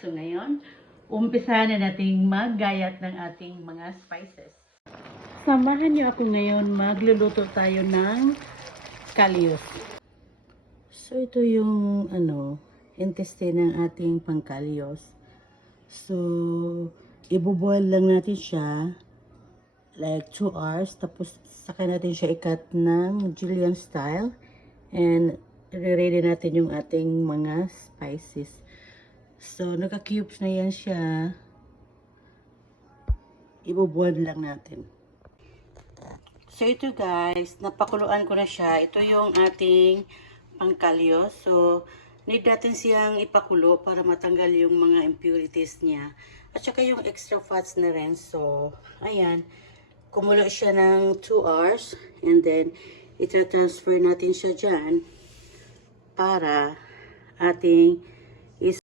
So ngayon, umpisahan na nating maggayat ng ating mga spices. Samahan niyo ako ngayon, magluluto tayo ng kalyos. So ito yung intestine ng ating pangkalyos. So iboboil lang natin siya like 2 hours, tapos saka natin siya i-cut ng julienne style, and ready natin yung ating mga spices. So naka-cubes na yan siya, iboboil lang natin. So ito guys, napakuluan ko na siya. Ito yung ating pangkalyos. So need natin siyang ipakulo para matanggal yung mga impurities niya at saka yung extra fats na rin. So ayan, kumulo siya ng 2 hours, and then itra-transfer natin siya dyan para ating